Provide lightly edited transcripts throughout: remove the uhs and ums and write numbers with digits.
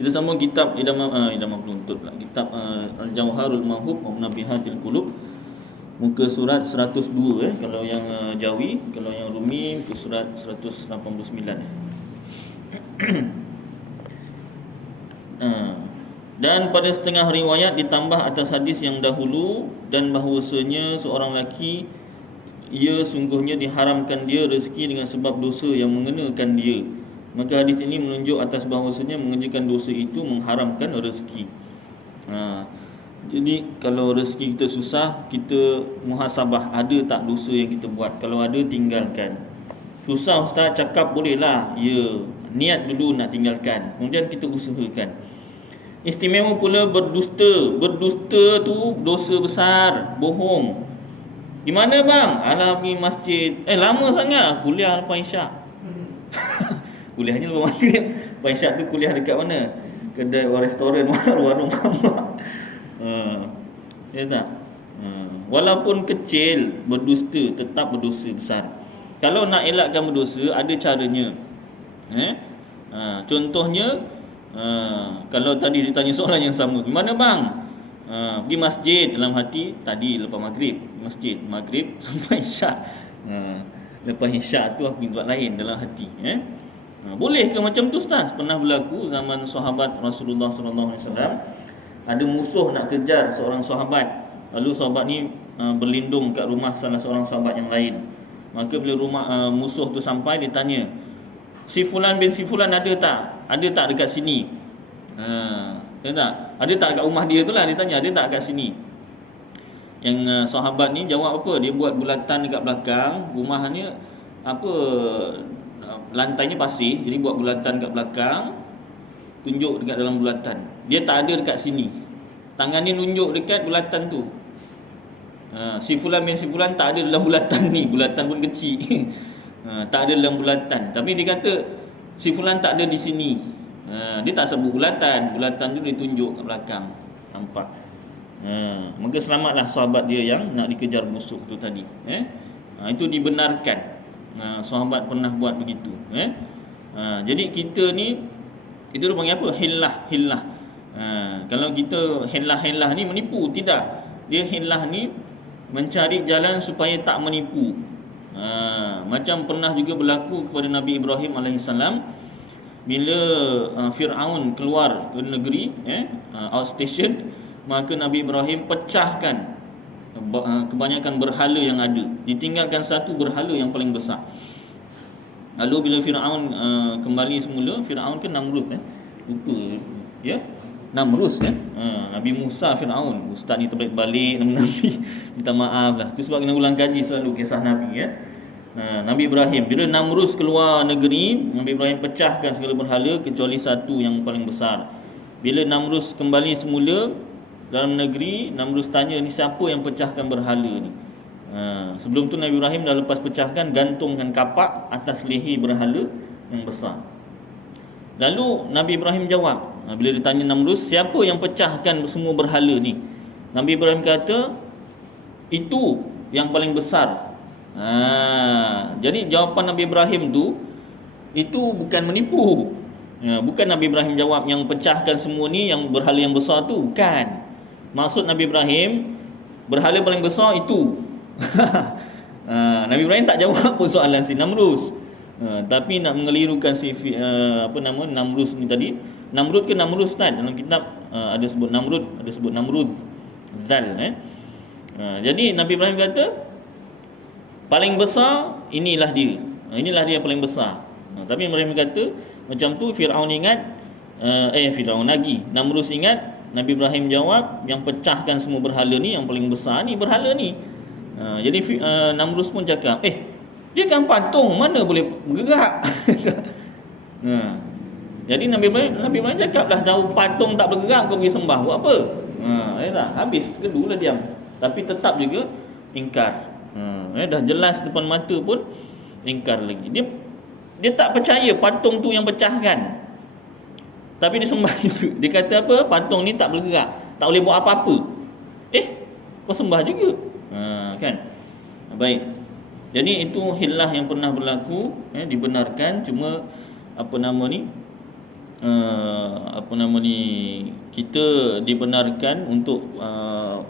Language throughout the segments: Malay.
Kita sambung kitab Idamah Penuntut pula. Kitab Al-Jawharul Mahub wa Nabihatil Qulub, muka surat 102 kalau yang Jawi, kalau yang Rumi muka surat 189. Dan pada setengah riwayat ditambah atas hadis yang dahulu, dan bahawasanya seorang lelaki, ia sungguhnya diharamkan dia rezeki dengan sebab dosa yang mengenakan dia. Maka hadis ini menunjuk atas bahawasanya mengerjakan dosa itu mengharamkan rezeki. Jadi kalau rezeki kita susah, kita muhasabah, ada tak dosa yang kita buat. Kalau ada, tinggalkan. Susah ustaz, cakap bolehlah, ya, niat dulu nak tinggalkan, kemudian kita usahakan. Istimewa pula berdusta. Berdusta tu dosa besar, bohong. Di mana bang? Alah, pergi masjid. Lama sangat kuliah lepas isyak. Kuliahnya lepas maghrib. Lepas isyak tu kuliah dekat mana? Kedai restoran, warung mamak. Ya tak? Walaupun kecil, berdusta tetap berdosa besar. Kalau nak elakkan berdosa, ada caranya. Contohnya, kalau tadi ditanya soalan yang sama, gimana bang? Pergi masjid, dalam hati tadi lepas maghrib, masjid maghrib sampai isyak. Lepas isyak tu aku buat lain dalam hati. Boleh ke macam tu ustaz? Pernah berlaku zaman sahabat Rasulullah SAW. Ada musuh nak kejar seorang sahabat. Lalu sahabat ni berlindung kat rumah salah seorang sahabat yang lain. Maka bila musuh tu sampai, dia tanya, si fulan bin si fulan ada tak? Ada tak dekat sini? Ya tak? Ada tak dekat rumah dia tu lah, dia tanya, ada tak dekat sini? Yang sahabat ni jawab apa? Dia buat bulatan dekat belakang rumahnya, lantainya pasir, jadi buat bulatan dekat belakang, tunjuk dekat dalam bulatan. Dia tak ada dekat sini. Tangan ni nunjuk dekat bulatan tu. Si fulan bin si fulan tak ada dalam bulatan ni. Bulatan pun kecil. Tak ada dalam bulatan. Tapi dia kata si fulan tak ada di sini. Dia tak sebut bulatan. Bulatan tu dia tunjuk kat belakang. Nampak? Maka selamatlah sahabat dia yang nak dikejar musuh tu tadi. Itu dibenarkan. Sahabat pernah buat begitu. Jadi kita ni, itu dia panggil apa? Hillah. Kalau kita hillah ni menipu, tidak. Dia hillah ni mencari jalan supaya tak menipu. Macam pernah juga berlaku kepada Nabi Ibrahim AS, bila Fir'aun keluar ke negeri, outstation, maka Nabi Ibrahim pecahkan kebanyakan berhala yang ada, ditinggalkan satu berhala yang paling besar. Lalu bila Fir'aun kembali semula, Fir'aun ke Namrud, lupa ya, Namrud kan. Nabi Musa Fir'aun. Ustaz ni terbalik Nabi. Minta maaf lah. Itu sebab kena ulang kaji selalu kisah Nabi ya. Nabi Ibrahim, bila Namrud keluar negeri, Nabi Ibrahim pecahkan segala berhala kecuali satu yang paling besar. Bila Namrud kembali semula dalam negeri, Namrud tanya, ni siapa yang pecahkan berhala ni? Sebelum tu Nabi Ibrahim dah lepas pecahkan, gantungkan kapak atas leher berhala yang besar. Lalu Nabi Ibrahim jawab, bila ditanya Namrud, siapa yang pecahkan semua berhala ni? Nabi Ibrahim kata, itu yang paling besar. Jadi jawapan Nabi Ibrahim tu, itu bukan menipu. Bukan Nabi Ibrahim jawab yang pecahkan semua ni yang berhala yang besar tu, bukan. Maksud Nabi Ibrahim, berhala paling besar itu. Nabi Ibrahim tak jawab pun soalan si Namrud. Tapi nak mengelirukan si Namrud ni tadi. Namrud ke Namrud Ustaz? Dalam kitab ada sebut Namrud, ada sebut Namrud Zal. Jadi Nabi Ibrahim kata, paling besar inilah dia. Inilah dia paling besar. Tapi Ibrahim kata macam tu, Fir'aun ingat, Fir'aun lagi, Namrud ingat. Nabi Ibrahim jawab, yang pecahkan semua berhala ni, yang paling besar ni berhala ni. Jadi Namrud pun cakap, dia kan patung, mana boleh bergerak. Jadi Nabi Ibrahim cakap lah, tahu patung tak bergerak, kau pergi sembah, buat apa? Tak? Habis, kedulah diam. Tapi tetap juga ingkar. Dah jelas depan mata pun ingkar lagi. Dia tak percaya patung tu yang pecahkan, tapi dia sembah juga. Dia kata apa? Patung ni tak bergerak, tak boleh buat apa-apa. Kau sembah juga. Kan? Baik. Jadi itu hillah yang pernah berlaku, dibenarkan. Cuma kita dibenarkan untuk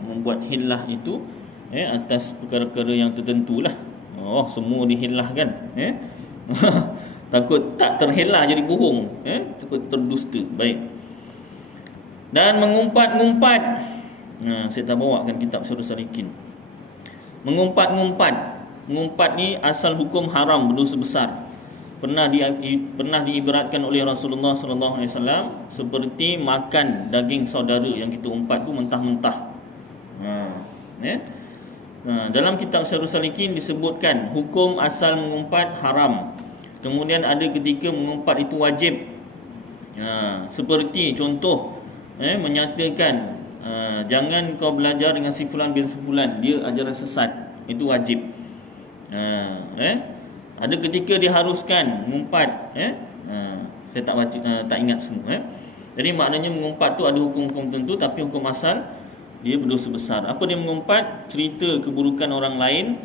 membuat hillah itu atas perkara-perkara yang tertentu lah. Semua dihillah kan, takut tak terhelah jadi bohong, takut terdusta. Baik. Dan mengumpat-ngumpat. Saya tak bawakan kitab Syarah Salikin. Mengumpat ni asal hukum haram, berdosa besar. Pernah diibaratkan oleh Rasulullah sallallahu alaihi wasallam seperti makan daging saudara yang kita umpat tu mentah-mentah. Dalam kitab Syarah Salikin disebutkan hukum asal mengumpat haram. Kemudian ada ketika mengumpat itu wajib. Seperti contoh menyatakan jangan kau belajar dengan si fulan bin fulan, dia ajaran sesat, itu wajib. Ada ketika diharuskan mengumpat, saya tak baca, tak ingat semua. Jadi maknanya mengumpat tu ada hukum-hukum tertentu, tapi hukum asal dia berdosa besar. Apa dia mengumpat? Cerita keburukan orang lain,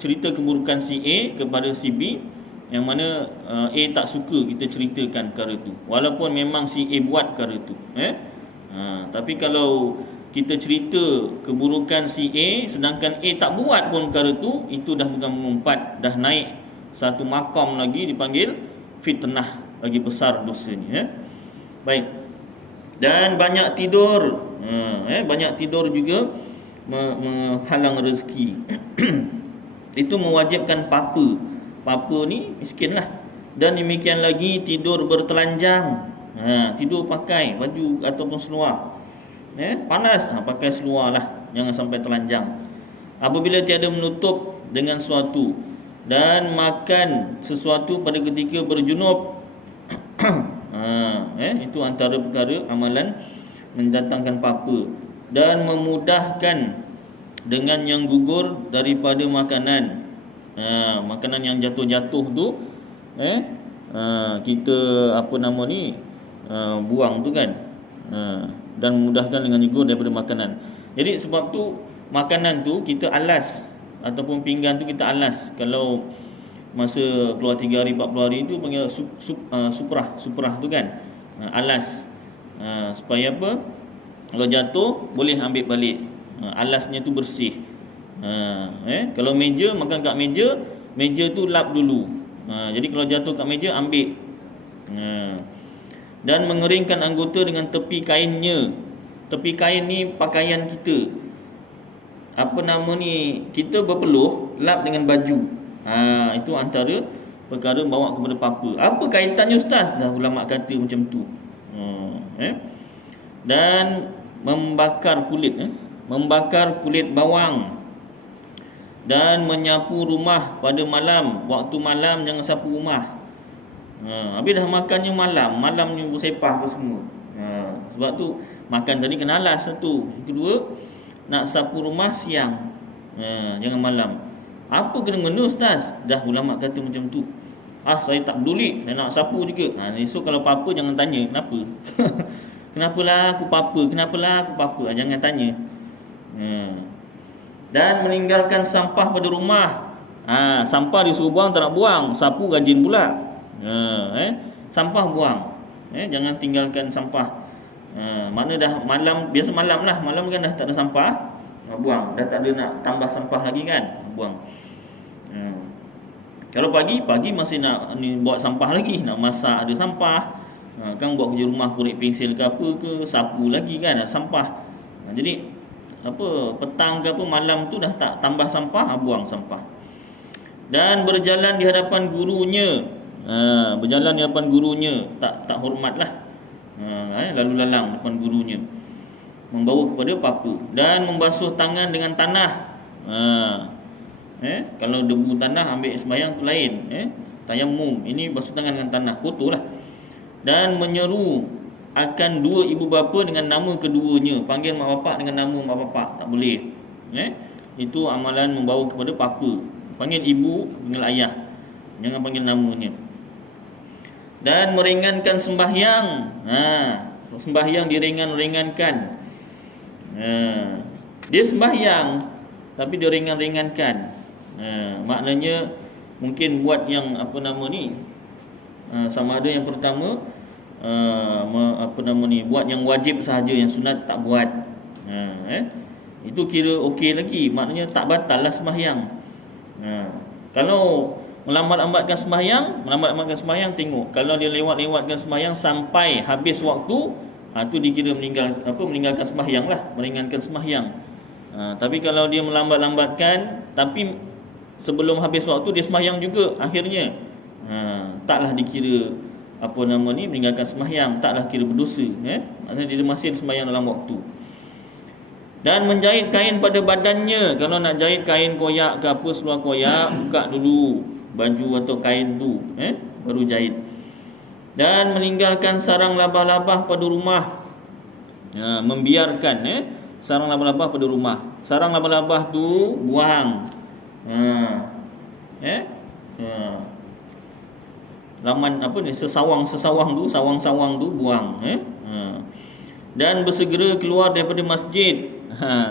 cerita keburukan si A kepada si B, yang mana A tak suka kita ceritakan perkara tu, walaupun memang si A buat perkara tu. Tapi kalau kita cerita keburukan si A sedangkan A tak buat pun perkara tu, itu dah bukan mengumpat, dah naik satu makam lagi, dipanggil fitnah, lagi besar dosanya. Baik. Dan banyak tidur, banyak tidur juga menghalang rezeki. Itu mewajibkan papa. Papa ni miskin lah. Dan demikian lagi tidur bertelanjang, tidur pakai baju ataupun seluar, panas, pakai seluar lah, jangan sampai telanjang. Apabila tiada menutup dengan suatu, dan makan sesuatu pada ketika berjunub, itu antara perkara amalan mendatangkan papa. Dan memudahkan dengan yang gugur daripada makanan, makanan yang jatuh-jatuh tu, kita buang tu kan, dan memudahkan dengan gugur daripada makanan. Jadi sebab tu makanan tu kita alas, ataupun pinggan tu kita alas. Kalau masa keluar 3 hari 40 hari tu panggil suprah tu kan, alas, supaya apa, kalau jatuh boleh ambil balik, alasnya tu bersih. Kalau meja, makan kat meja tu lap dulu. Jadi kalau jatuh kat meja ambil. Dan mengeringkan anggota dengan tepi kainnya. Tepi kain ni pakaian kita, kita berpeluh, lap dengan baju. Itu antara perkara bawa kepada papa. Apa kaitannya ustaz? Dah ulama kata macam tu. Dan membakar kulit bawang, dan menyapu rumah pada malam. Waktu malam jangan sapu rumah. Habis dah makannya malamnya bersepah apa semua. Sebab tu makan tadi kena alas satu. Kedua, nak sapu rumah siang, jangan malam. Apa kena-mena ustaz? Dah ulama kata macam tu. Saya tak peduli, saya nak sapu juga. Esok kalau apa-apa jangan tanya kenapa. Kenapalah aku apa-apa, jangan tanya. Dan meninggalkan sampah pada rumah. Sampah disuruh buang tak nak buang, sapu rajin pula. Sampah buang, jangan tinggalkan sampah. Mana dah malam, biasa malam kan dah tak ada sampah, buang. Dah tak ada nak tambah sampah lagi kan, buang. Kalau pagi masih nak buat sampah lagi, nak masak ada sampah, kan buat kerja rumah, korek pensel ke apa ke, sapu lagi kan, ada sampah. Jadi petang ke apa, malam tu dah tak tambah sampah, buang sampah. Dan berjalan di hadapan gurunya, tak hormatlah, lalu lalang depan gurunya, membawa kepada papa. Dan membasuh tangan dengan tanah. Kalau debu tanah ambil sembahyang tu lain, tayamum. Ini basuh tangan dengan tanah, kotor lah. Dan menyeru akan dua ibu bapa dengan nama keduanya. Panggil mak bapak dengan nama mak bapak, tak boleh. Itu amalan membawa kepada papa. Panggil ibu dengan ayah, jangan panggil namanya. Dan meringankan sembahyang. Sembahyang diringankan. Dia sembahyang tapi dia ringankan. Maknanya mungkin buat yang sama ada yang pertama, buat yang wajib sahaja, yang sunat tak buat. Itu kira okey lagi, maknanya tak batal lah sembahyang. Kalau melambat-lambatkan sembahyang, tengok kalau dia lewat-lewatkan sembahyang sampai habis waktu, tu dikira meninggalkan sembahyang lah, meringankan sembahyang. Tapi kalau dia melambat-lambatkan tapi sebelum habis waktu dia sembahyang juga akhirnya, taklah dikira meninggalkan sembahyang, taklah kira berdosa. Maksudnya dia masih sembahyang dalam waktu. Dan menjahit kain pada badannya. Kalau nak jahit kain koyak ke apa, seluar koyak, buka dulu baju atau kain tu, baru jahit. Dan meninggalkan sarang labah-labah pada rumah. Membiarkan sarang labah-labah pada rumah. Sarang labah-labah tu buang. Laman sesawang-sesawang tu, sawang-sawang tu buang. Dan bersegera keluar daripada masjid.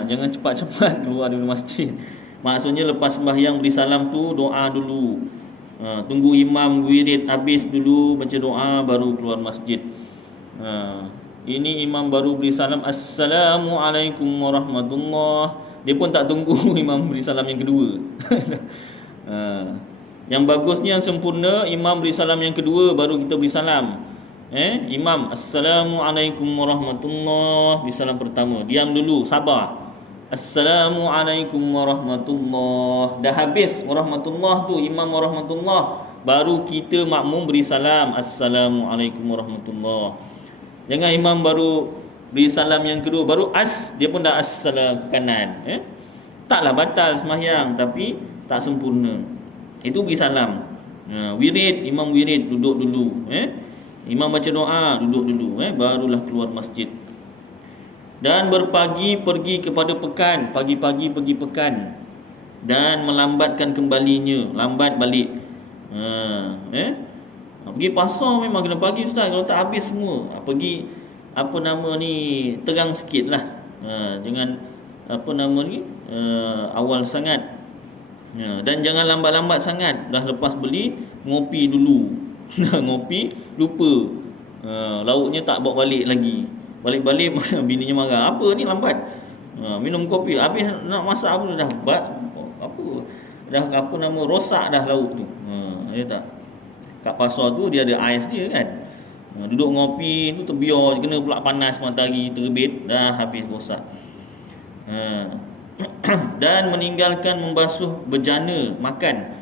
Jangan cepat-cepat keluar dari masjid. Maksudnya lepas sembahyang beri salam tu, doa dulu. Tunggu imam wirid habis dulu, baca doa, baru keluar masjid. Ini imam baru beri salam, Assalamualaikum warahmatullahi. Dia pun tak tunggu imam beri salam yang kedua. Yang bagusnya, yang sempurna, imam beri salam yang kedua baru kita beri salam. Imam Assalamualaikum warahmatullahi, beri salam pertama, diam dulu, sabar. Assalamualaikum warahmatullahi. Dah habis warahmatullahi tu, imam warahmatullahi, baru kita makmum beri salam, Assalamualaikum warahmatullahi. Jangan imam baru beri salam yang kedua baru dia pun dah assalam ke kanan. Taklah batal sembahyang, tapi tak sempurna. Itu beri salam. Wirid, imam wirid, duduk dulu. Imam baca doa, duduk dulu, barulah keluar masjid. Dan berpagi pergi kepada pekan, pagi-pagi pergi pekan, dan melambatkan kembalinya, lambat balik. Pergi pasar memang kena pagi ustaz, kalau tak habis semua. Pergi terang sikit lah. Jangan awal sangat. Dan jangan lambat-lambat sangat. Dah lepas beli, ngopi dulu. Ngopi, lupa, lauknya tak bawa balik lagi. Balik-balik bininya marah, apa ni lambat, minum kopi, habis nak masak pun dah rosak dah lauk tu. Ya tak, kat pasar tu dia ada ais dia kan. Duduk ngopi tu terbiar, kena pula panas matahari terbit, dah habis rosak. Dan meninggalkan membasuh bejana makan,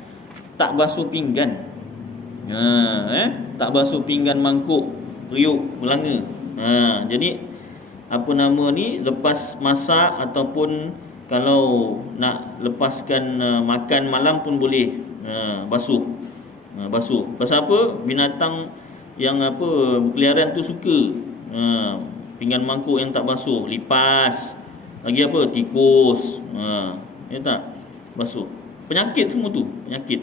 tak basuh pinggan. Tak basuh pinggan, mangkuk, periuk, belanga. Jadi lepas masak ataupun kalau nak lepaskan makan malam pun boleh basuh. Pasal apa? Binatang yang berkeliaran tu suka pinggan mangkuk yang tak basuh, lipas. Lagi tikus. Ya tak? Basuh. Penyakit semua tu, penyakit.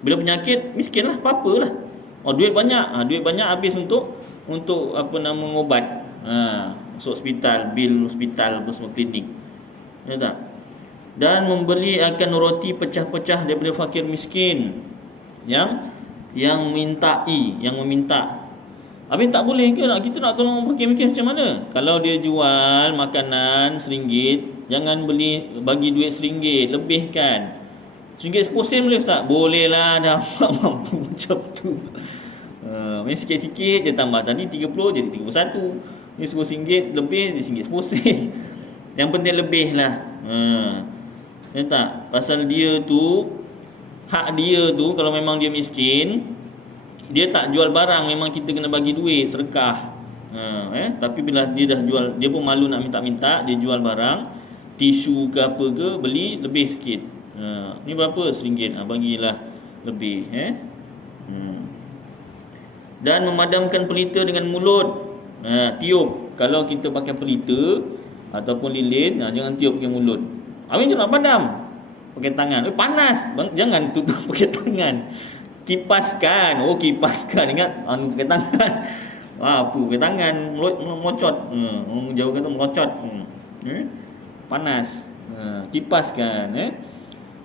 Bila penyakit, miskinlah, apa-apalah. Duit banyak habis untuk ubat. Masuk hospital, bil hospital, semua klinik. Ya tak? Dan membeli akan roti pecah-pecah daripada fakir miskin yang meminta. Habis tak boleh ke kita nak tolong fakir miskin macam mana? Kalau dia jual makanan RM1, jangan bagi duit RM1, lebihkan. RM1 10 boleh ustaz? Boleh lah, dah mampu macam tu. Main sikit-sikit je tambah. Tadi 30 jadi 31. Ni RM10 lebih, jadi RM1 10. Yang penting lebih lah. Ya tak? Pasal dia tu, hak dia tu, kalau memang dia miskin, dia tak jual barang, memang kita kena bagi duit, sedekah. Tapi bila dia dah jual, dia pun malu nak minta-minta, dia jual barang, tisu ke apa ke, beli lebih sikit. Ni berapa? RM1, bagilah lebih. Dan memadamkan pelita dengan mulut. Tiup. Kalau kita pakai pelita ataupun lilin, jangan tiup pakai mulut. Habis macam nak padam? Pakai tangan. Panas. Jangan tutup pakai tangan. Kipaskan. Kipaskan. Ingat, pakai tangan. Apa pakai tangan? Melocot. Orang Jawa kata melocot. Panas. Kipaskan.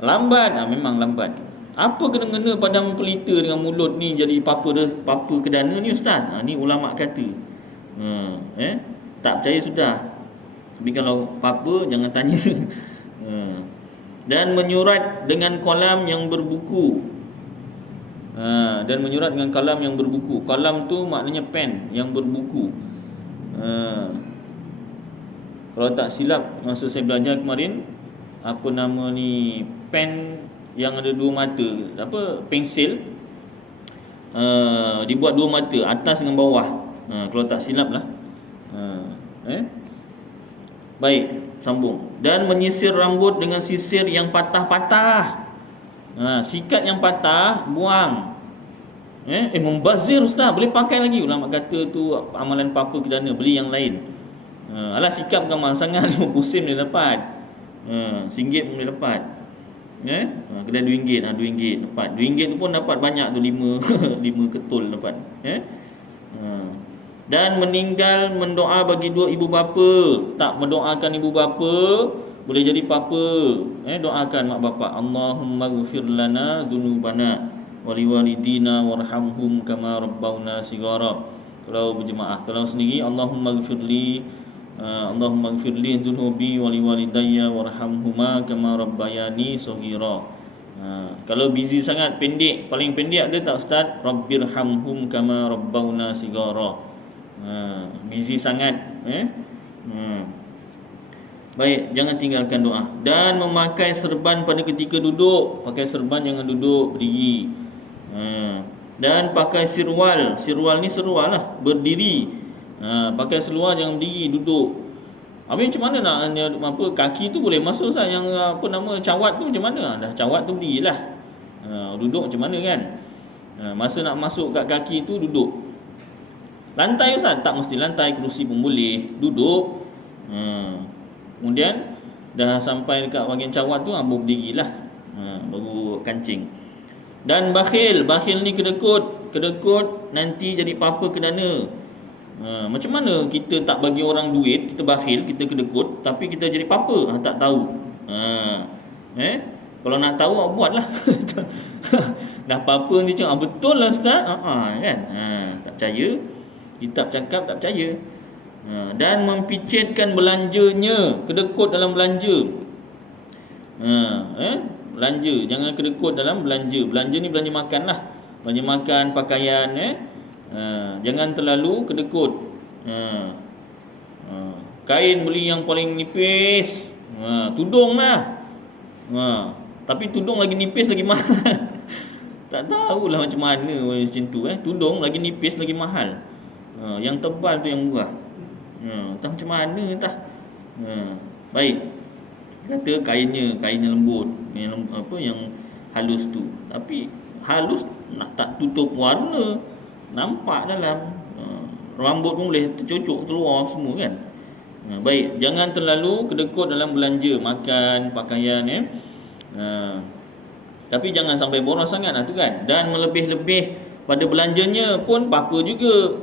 Lambat. Memang lambat. Apa kena-kena padam pelita dengan mulut ni jadi papa kedana ni ustaz? Ni ulama kata. Tak percaya sudah. Tapi kalau apa-apa jangan tanya. Dan menyurat dengan kalam yang berbuku. Dan menyurat dengan kalam yang berbuku. Kalam tu maknanya pen yang berbuku. Kalau tak silap masa saya belajar kemarin, apa nama ni, pen yang ada dua mata, apa, pensil, dibuat dua mata, atas dengan bawah. Kalau tak silap lah. Baik, sambung. Dan menyisir rambut dengan sisir yang patah-patah. Sikat yang patah, buang. Membazir ustaz, boleh pakai lagi. Ulama kata tu amalan apa-apa kerana beli yang lain. Alah, sikap bukan mahal sangat, 50 sen boleh dapat. RM1 pun boleh dapat. Kedai RM2, RM2 dapat. RM2 tu pun dapat banyak tu, 5 ketul dapat. Dan meninggal mendoa bagi dua ibu bapa. Tak mendoakan ibu bapa, boleh jadi papa. Doakan mak bapak. Allahumma ghfir lana dzunubana wa liwalidina warhamhum kama rabbawna shighara. Kalau berjemaah, kalau sendiri Allahumma ghfirli dzunubi wa liwalidayya warhamhuma kama rabbayani shaghira. Kalau busy sangat, pendek, paling pendek ada tak ustaz? Rabbirhamhum kama rabbawna shighara. Busy sangat. Baik, jangan tinggalkan doa. Dan memakai serban pada ketika duduk. Pakai serban jangan duduk, berdiri. Dan pakai sirwal. Sirwal ni serual lah, berdiri. Pakai seluar jangan berdiri, duduk. Habis macam mana nak kaki tu boleh masuk sah, yang apa nama, cawat tu macam mana? Dah cawat tu berdirilah. Duduk macam mana kan? Masa nak masuk kat kaki tu duduk. Lantai ustaz? Tak mesti lantai, kerusi pun boleh. Duduk. Kemudian dah sampai dekat bahagian cawat tu, baru berdirilah. Baru kancing. Dan bakhil. Bakhil ni kedekut. Kedekut nanti jadi apa-apa kedana. Macam mana kita tak bagi orang duit, kita bakhil, kita kedekut, tapi kita jadi apa-apa? Tak tahu. Kalau nak tahu, buatlah. Dah apa-apa ni cakap, betul lah ustaz. Kan? Tak percaya. Kitab cakap tak percaya. Dan mempicitkan belanjanya. Kedekut dalam belanja. Belanja, jangan kedekut dalam belanja. Belanja ni belanja makan lah. Belanja makan, pakaian. Jangan terlalu kedekut. Kain beli yang paling nipis. Tudung lah. Tapi tudung lagi nipis lagi mahal. Tak tahulah macam mana macam tu. Tudung lagi nipis lagi mahal. Yang tebal tu yang murah. Tak macam mana entah. Baik. Kata kainnya lembut, yang halus tu. Tapi halus nak tak tutup warna, nampak dalam. Rambut pun boleh tercocok keluar semua kan. Baik, jangan terlalu kedekut dalam belanja, makan, pakaian tapi jangan sampai boros sangat lah tu kan. Dan melebih-lebih pada belanjanya pun apa juga.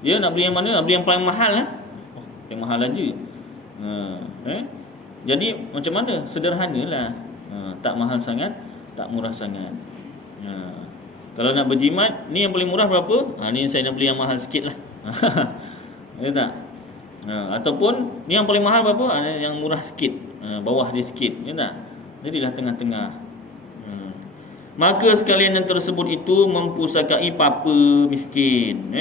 Dia nak beli yang mana? Nak beli yang paling mahal lah. Yang mahal aja. Jadi macam mana? Sederhana lah. Tak mahal sangat, tak murah sangat. Kalau nak berjimat, ni yang paling murah berapa? Ni saya nak beli yang mahal sikit lah. Ya tak? Ataupun ni yang paling mahal berapa? Yang murah sikit, bawah dia sikit. Ya tak? Jadilah tengah-tengah. Maka sekalian yang tersebut itu mempusakai papa miskin.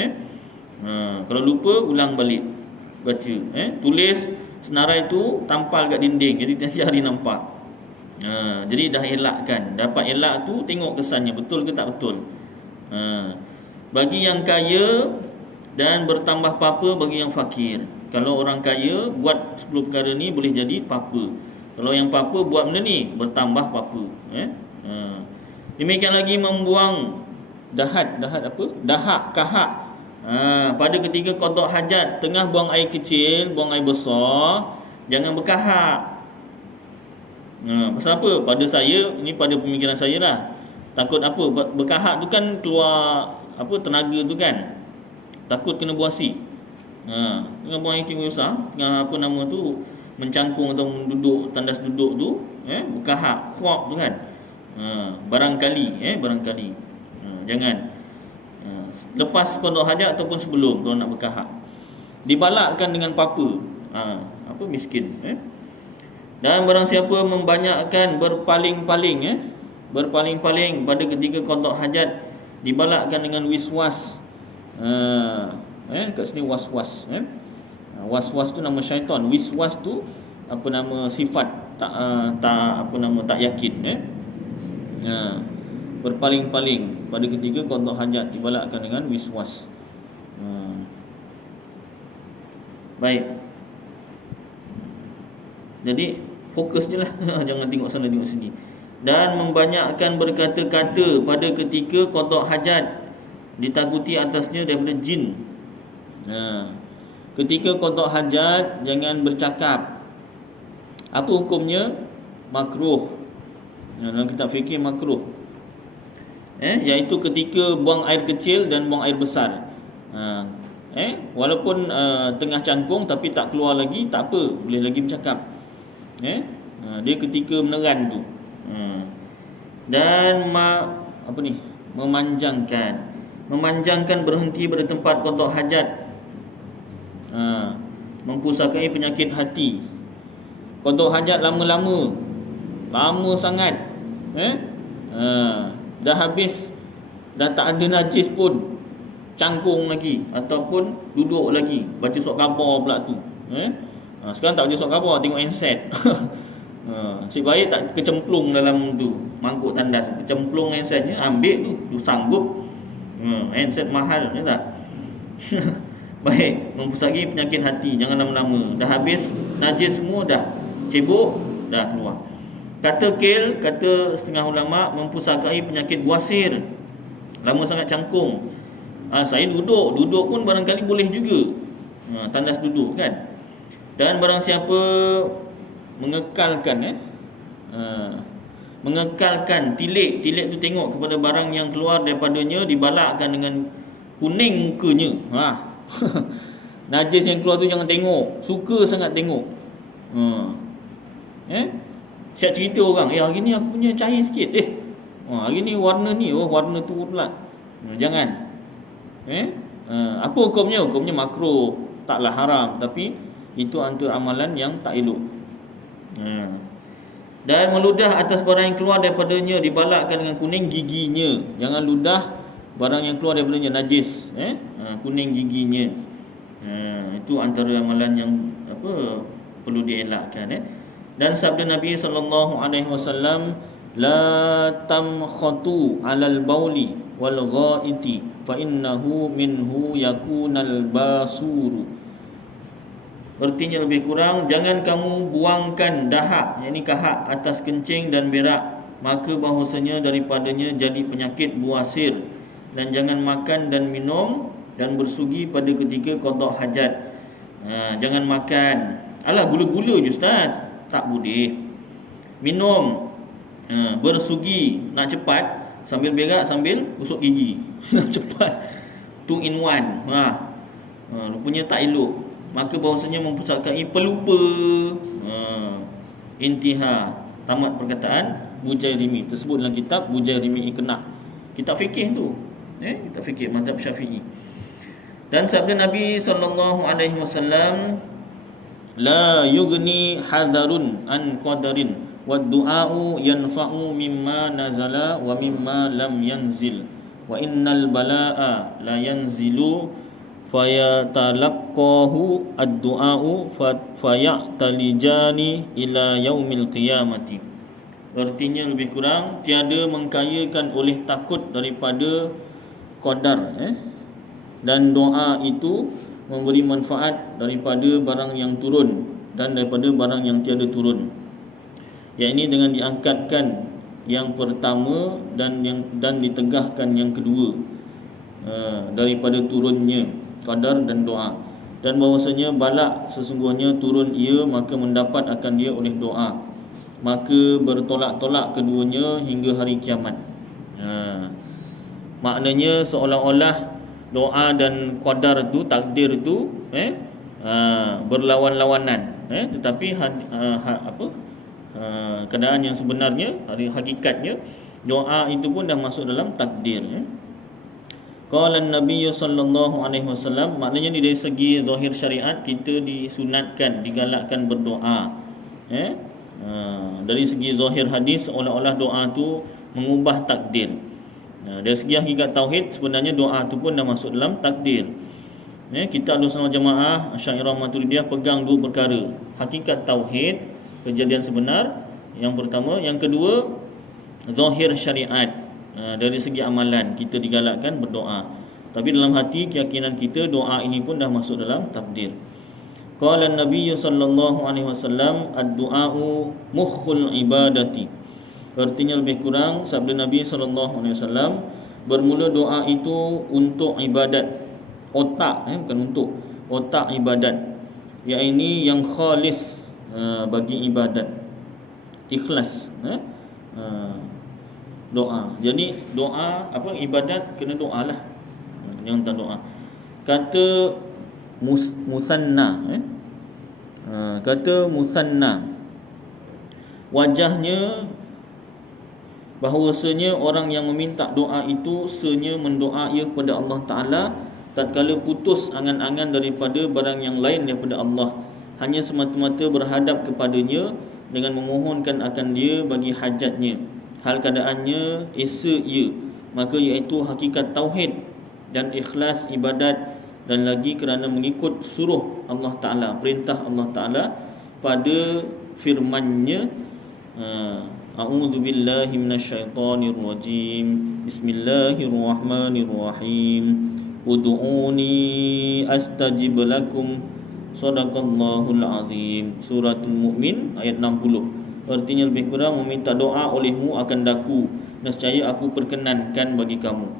Kalau lupa, ulang balik baca. Tulis senarai itu, tampal kat dinding, jadi tiap hari nampak. Jadi dah elakkan. Dapat elak tu, tengok kesannya betul ke tak betul. Bagi yang kaya dan bertambah papa bagi yang fakir. Kalau orang kaya buat 10 perkara ni, boleh jadi papa. Kalau yang papa buat benda ni, bertambah papa. Demikian lagi membuang dahak kahak. Pada ketika qada hajat, tengah buang air kecil, buang air besar, jangan berkahak. Pasal apa? Pada saya, ini pada pemikiran saya lah. Takut apa? Berkahak tu kan keluar tenaga tu kan. Takut kena buasi. Tengah buang air kecil besar, tengah mencangkung atau duduk, tandas duduk tu, berkahak, khawab tu kan. Barangkali. Jangan. Lepas qada hajat ataupun sebelum kalau nak berkahak. Dibalakkan dengan papa. Apa miskin, Dan barang siapa membanyakkan berpaling-paling, berpaling-paling pada ketika qada hajat, dibalakkan dengan wiswas. Kat sini waswas, waswas tu nama syaitan, wiswas tu apa nama sifat tak yakin, berpaling-paling pada ketika qada hajat, dibalakkan dengan wiswas. Baik. Jadi fokus je lah jangan tengok sana tengok sini. Dan membanyakkan berkata-kata pada ketika qada hajat, ditakuti atasnya daripada jin. Ketika qada hajat jangan bercakap. Apa hukumnya? Makruh. Dalam kitab fikih makruh. Iaitu ketika buang air kecil dan buang air besar. Walaupun tengah cangkung tapi tak keluar lagi, tak apa, boleh lagi bercakap. Dia ketika meneran tu. Dan memanjangkan berhenti pada tempat qada hajat, mempusakai penyakit hati. Qada hajat lama sangat, dah habis, dah tak ada najis pun, cangkung lagi ataupun duduk lagi baca surat khabar pula tu. Sekarang tak baca surat khabar, tengok handset. Asyik baik tak kecemplung dalam tu mangkuk tandas, kecemplung handsetnya, ambil tu sanggup. Handset mahal, tak? Baik, mempusakai penyakit hati, jangan lama-lama. Dah habis najis semua, dah cebok, dah keluar. Kata kil, kata setengah ulama, mempusakai penyakit buasir, lama sangat cangkung. Saya duduk pun barangkali boleh juga, tandas duduk kan. Dan barang siapa mengekalkan tilik tu tengok kepada barang yang keluar daripadanya, dibalakkan dengan kuning mukanya. Najis yang keluar tu jangan tengok, suka sangat tengok. Siap cerita orang, hari ni aku punya cair sikit. Hari ni warna ni, warna tu pula. Jangan. Apa hukumnya? Hukumnya makruh, taklah haram, tapi itu antara amalan yang tak elok. Dan meludah atas barang yang keluar daripadanya, dibalakkan dengan kuning giginya. Jangan ludah barang yang keluar daripadanya najis, kuning giginya. Itu antara amalan yang perlu dielakkan. Dan sabda Nabi SAW, la tamkhatu 'alal bauli wal ghaiti fa innahu minhu yakunal basuru. Artinya lebih kurang, jangan kamu buangkan dahak, yakni kahak, atas kencing dan berak, maka bahawasanya daripadanya jadi penyakit buasir. Dan jangan makan dan minum dan bersugi pada ketika qada hajat. Jangan makan, alah gula-gula je ustaz, tak boleh. Minum, bersugi, nak cepat, sambil berak sambil gosok gigi. Cepat, 2 in 1. Rupanya tak elok. Maka bahawasanya mempusakai pelupa. Intiha, tamat perkataan Bujairimi, tersebut dalam kitab Bujairimi Iqna', kitab fikih tu, kitab fikih mazhab Syafi'i. Dan sabda Nabi SAW, la yughni hadharun an qadarin wa du'a'u yanfa'u mimma nazala wa mimma lam yanzil wa innal bala'a la yanzilu fayatalaqahu ad-du'a'u fayatalijani ila yaumil qiyamati. Artinya lebih kurang, tiada mengkayakan oleh takut daripada qadar, dan doa itu memberi manfaat daripada barang yang turun dan daripada barang yang tiada turun, yakni dengan diangkatkan yang pertama dan ditegahkan yang kedua, daripada turunnya qadar dan doa. Dan bahawasanya balak sesungguhnya turun ia, maka mendapat akan dia oleh doa, maka bertolak-tolak keduanya hingga hari kiamat. Maknanya seolah-olah doa dan qadar tu, takdir tu, berlawan-lawanan, tetapi keadaan yang sebenarnya, hakikatnya doa itu pun dah masuk dalam takdir. Qala an-nabiy sallallahu alaihi wasallam, maknanya ni dari segi zahir syariat kita disunatkan, digalakkan berdoa. Dari segi zahir hadis seolah-olah doa tu mengubah takdir. Dari segi hakikat tauhid sebenarnya doa tu pun dah masuk dalam takdir. Kita Ahlussunnah Jamaah Asy'ariyah Maturidiyah pegang dua perkara. Hakikat tauhid, kejadian sebenar yang pertama, yang kedua zahir syariat. Dari segi amalan kita digalakkan berdoa. Tapi dalam hati keyakinan kita doa ini pun dah masuk dalam takdir. Qala an-nabiy sallallahu alaihi wasallam ad-du'a'u mukhul ibadati. Artinya lebih kurang sabda Nabi sallallahu alaihi wasallam, bermula doa itu untuk ibadat, otak bukan untuk, otak ibadat, iaitu yang khalis bagi ibadat, ikhlas doa. Jadi doa apa, ibadat kena doa lah, jangan tak doa. Kata musanna, kata musanna, wajahnya bahawasanya orang yang meminta doa itu senya mendoa ia kepada Allah Ta'ala tatkala putus angan-angan daripada barang yang lain daripada Allah, hanya semata-mata berhadap kepadanya dengan memohonkan akan dia bagi hajatnya, hal keadaannya esa ia, maka iaitu hakikat tauhid dan ikhlas ibadat, dan lagi kerana mengikut suruh Allah Ta'ala, perintah Allah Ta'ala pada firman-Nya, A'udzu billahi minasyaitonir rajim. Bismillahirrahmanirrahim. Ud'uni astajib lakum. Shadaqallahul azim. Suratul Mukmin ayat 60. Artinya lebih kurang meminta doa olehmu akan daku, nescaya aku perkenankan bagi kamu.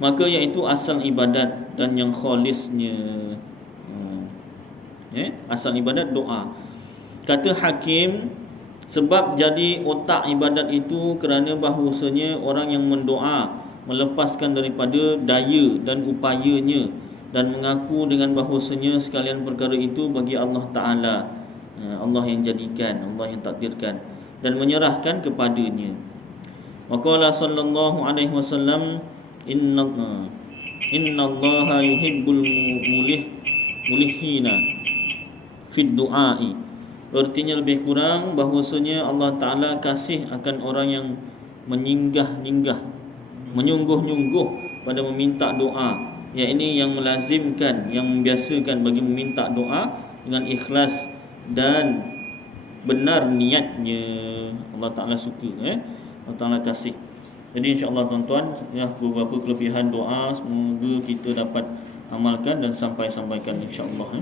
Maka iaitu asal ibadat dan yang khalisnya. Asal ibadat doa. Kata Hakim, sebab jadi otak ibadat itu kerana bahawasanya orang yang mendoa melepaskan daripada daya dan upayanya dan mengaku dengan bahawasanya sekalian perkara itu bagi Allah Ta'ala, Allah yang jadikan, Allah yang takdirkan, dan menyerahkan kepadanya. Waqala sallallahu alaihi wasallam, Inna Allaha yuhibbul mulihina fid du'ai. Artinya lebih kurang bahawasanya Allah Ta'ala kasih akan orang yang menyunggah-nyunggah, menyungguh-nyungguh pada meminta doa, iaitu yang melazimkan, yang membiasakan bagi meminta doa dengan ikhlas dan benar niatnya. Allah Ta'ala suka, Allah Ta'ala kasih. Jadi insya-Allah tuan-tuan, beberapa kelebihan doa semoga kita dapat amalkan dan sampaikan insya-Allah.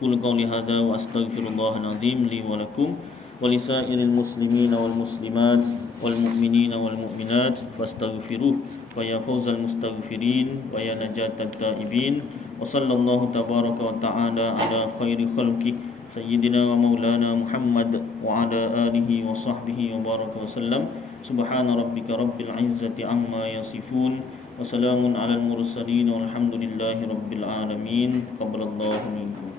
Qul qawli hadza wa astaghfirullahal azim li wa lakum wa lisairil muslimina wal muslimat wal mu'minina wal mu'minat fastaghfiruh wa ya fawzal mustaghfirin wa ya najatat taibin. Wa sallallahu tabaraka wa ta'ala ala khairi khalqi sayyidina wa maulana Muhammad wa ala alihi wa sahbihi wa baraka wa sallam. Subhana rabbika rabbil izzati amma yasifun wa salamun alal mursalin walhamdulillahi rabbil alamin. Qabbalallahu minkum.